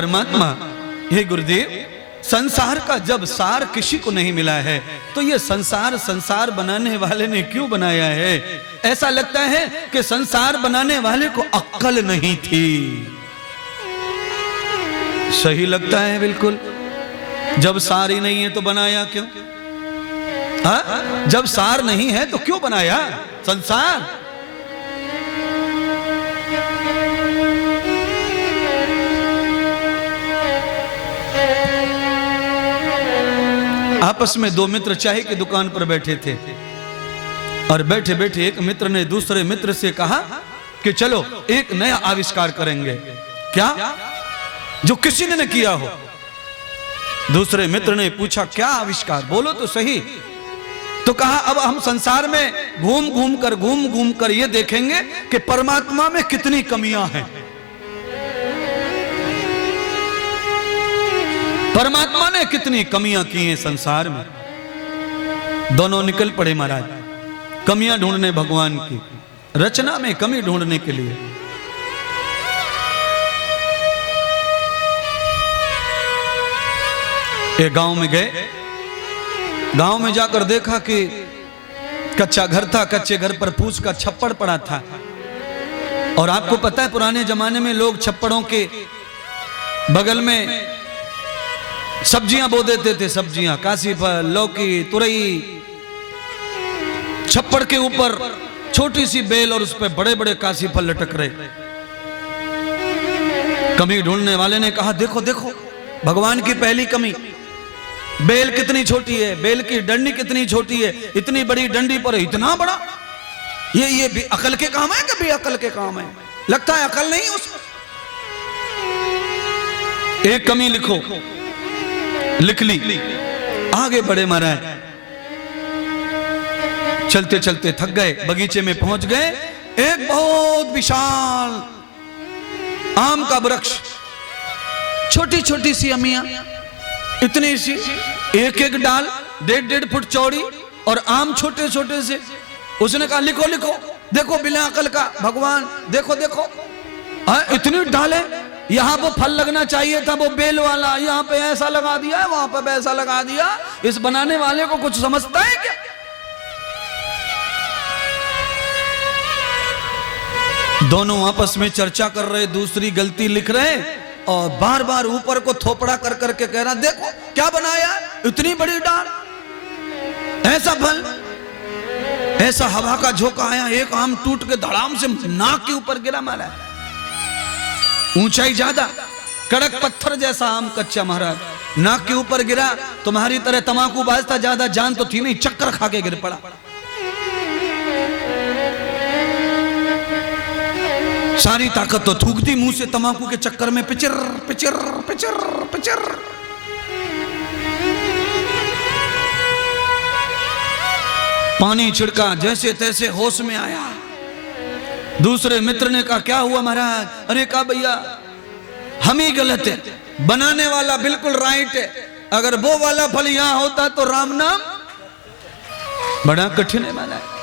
परमात्मा, हे गुरुदेव, संसार का जब सार किसी को नहीं मिला है तो ये संसार बनाने वाले ने क्यों बनाया है? ऐसा लगता है कि संसार बनाने वाले को अक्ल नहीं थी। सही लगता है बिल्कुल। जब सार ही नहीं है तो बनाया क्यों? जब सार नहीं है तो क्यों बनाया संसार? आपस में दो मित्र चाय की दुकान पर बैठे थे और बैठे बैठे एक मित्र ने दूसरे मित्र से कहा कि चलो एक नया आविष्कार करेंगे। क्या? जो किसी ने न किया हो। दूसरे मित्र ने पूछा क्या आविष्कार, बोलो तो सही। तो कहा अब हम संसार में घूम घूम कर ये देखेंगे कि परमात्मा में कितनी कमियां हैं। परमात्मा ने कितनी कमियां की हैं संसार में। दोनों निकल पड़े महाराज कमियां ढूंढने भगवान की, रचना में कमी ढूंढने के लिए। एक गांव में गए। गांव में जाकर देखा कि कच्चा घर था, कच्चे घर पर फूस का छप्पड़ पड़ा था। और आपको पता है पुराने जमाने में लोग छप्पड़ों के बगल में सब्जियां बो देते थे। सब्जियां, काशी फल, लौकी, तुरई। छप्पड़ के ऊपर छोटी सी बेल और उस पर बड़े बड़े काशी फल लटक रहे। कमी ढूंढने वाले ने कहा देखो देखो भगवान की पहली कमी, बेल कितनी छोटी है, बेल की डंडी कितनी छोटी है, इतनी बड़ी डंडी पर इतना बड़ा। ये भी अकल के काम है कि बेअकल के काम है? लगता है अकल नहीं उसमें। एक कमी लिखो, लिख ली। आगे बढ़े महाराज। चलते चलते थक गए, बगीचे में पहुंच गए। एक बहुत विशाल आम का वृक्ष, छोटी छोटी सी अमियां, इतनी सी, एक एक डाल 1.5 फुट चौड़ी और आम छोटे छोटे से। उसने कहा लिखो लिखो, देखो बिना अकल का भगवान, देखो देखो इतनी डाले, यहां पर फल लगना चाहिए था वो बेल वाला, यहां पे ऐसा लगा दिया, वहां पर वैसा लगा दिया। इस बनाने वाले को कुछ समझता है क्या? दोनों आपस में चर्चा कर रहे, दूसरी गलती लिख रहे और बार बार ऊपर को थोपड़ा कर करके कह रहा देखो क्या बनाया, इतनी बड़ी डाल, ऐसा फल, ऐसा हवा का झोंका आया, एक आम टूट के धड़ाम से नाक के ऊपर गिरा। मारा ऊंचाई ज्यादा, कड़क पत्थर जैसा आम कच्चा महाराज, नाक के ऊपर गिरा। तुम्हारी तरह तमाकू बाजता ज्यादा जान तो थी नहीं, चक्कर खा के गिर पड़ा। सारी ताकत तो थूक दी मुंह से तमाकू के चक्कर में, पिचर पिचर पिचर पिचर। पानी छिड़का, जैसे तैसे होश में आया। दूसरे मित्र ने कहा क्या हुआ महाराज? अरे कहा भैया हम ही गलत है, बनाने वाला बिल्कुल राइट है। अगर वो वाला फल यहां होता तो राम नाम बड़ा कठिन है महाराज।